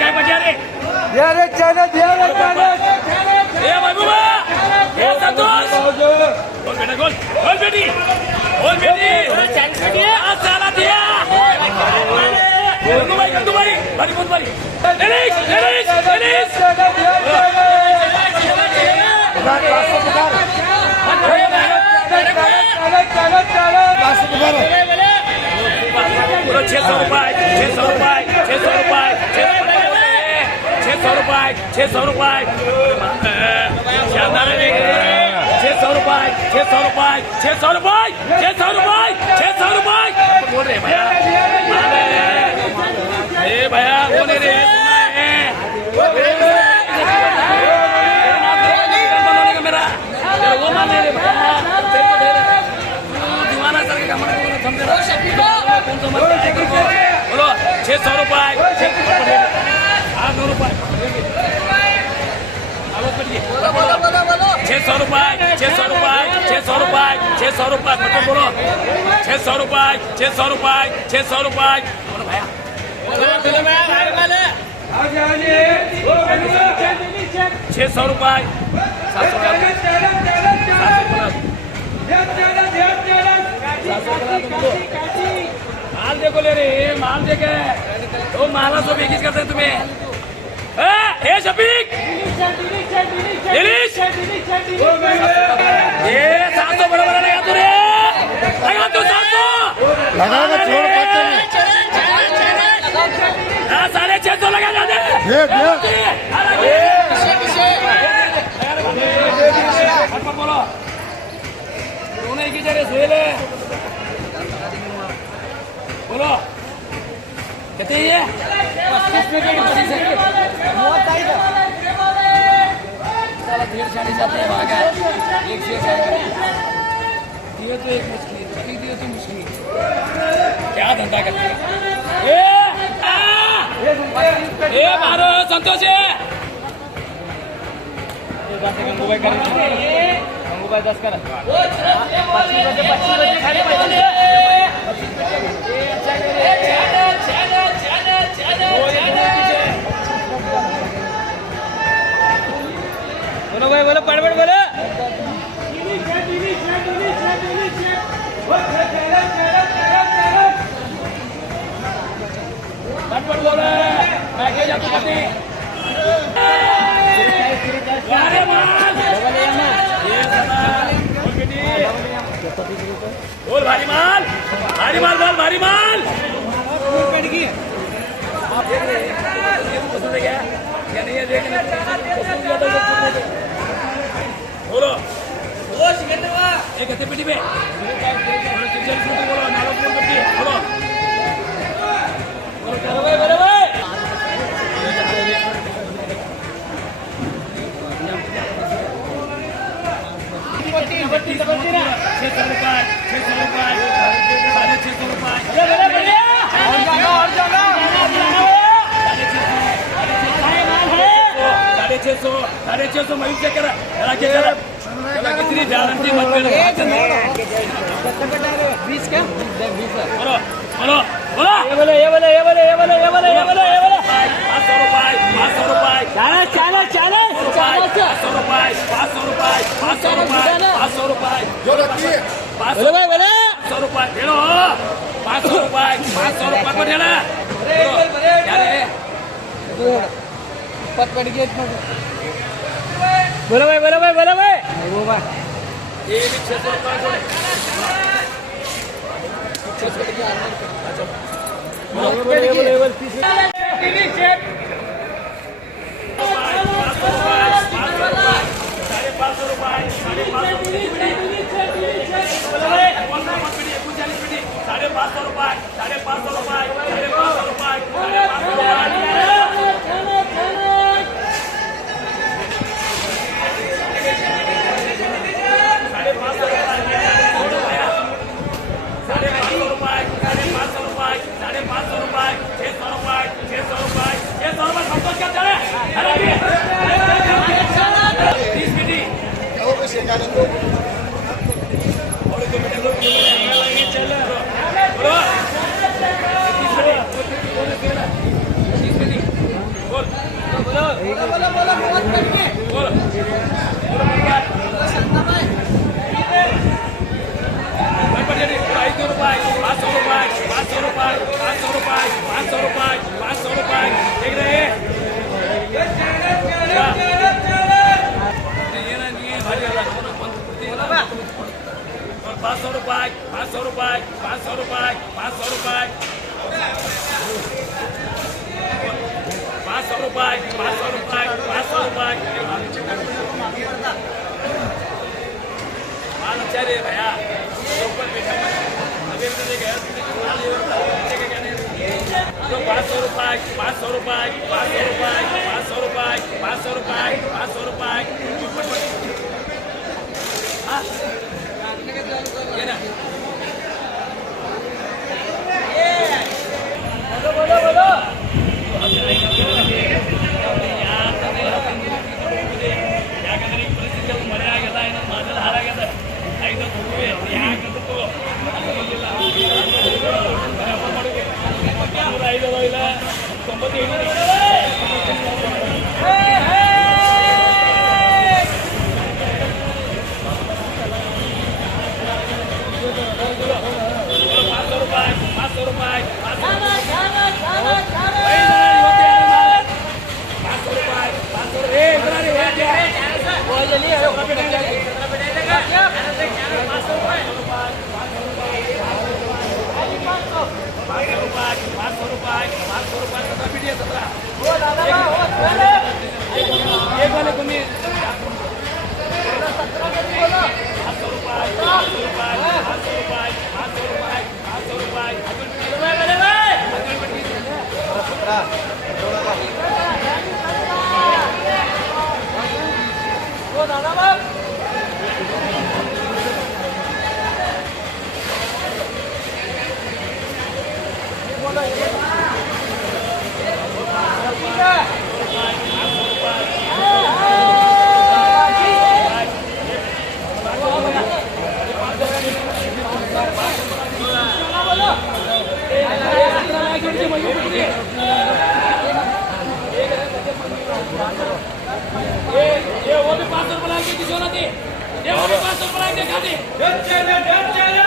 काय बजा रे महबूबा संतोष गोल बेटा गोल गोल बेटी साला दिया भाई भारी बहुत भारी ₹600 शानदार है ₹600 बोल रहे भैया भैया बोले रे मेरा वो मान ले दीवाना सर के कमर बोलो ₹600 माल देखो ले रे माल देखे तो माला सब एक करते हैं तुम्हें शफीक ये 700 बड़ा लगा तू रे लगा तू 700 लगा छोड़ ₹650 लगा जाते बोलो उन्हें की जगह सोले बोलो कहते ये ढेर सारी जाते हैं भागा एक से दिए तो एक मुश्किल दिए तो मुश्किल क्या धंधा करते ये मारो संतोष गंगूबाई कर गंगूबाई 10 कर 25 बोलो भाई बोलो पड़बड़ बोलो पड़बड़ बोलो मैं क्या जाता करती अरे माल बोल भारी माल बोल भारी माल पसंद है क्या नहीं है देखना बोलो एक हथे पेटी में बोलो नालो बोलो बोलो ₹650 मयूर से करा कितनी जानती मत करो 20 का बोलो बोलो बोलो ये बोले बोलो भाई वो भाई ये भी 600 ₹600 रुपए 500 रुपए 500 रुपए देख रहे हैं ये ना नहीं है भारी वाला और 500 रुपए 500 रुपए 500 रुपए 500 रुपए 500 रुपए 500 रुपए 500 रुपए माल अच्छा दे भैया ऊपर बैठा अभी तो गया तो 500 रुपए 500 रुपए 500 रुपए 500 रुपए 500 रुपए 500 रुपए ये ना बोलो बोलो एक वाले को नहीं ये वो भी 500 रुपए लाएंगे किसी और ने 500 रुपए लाएंगे खा दे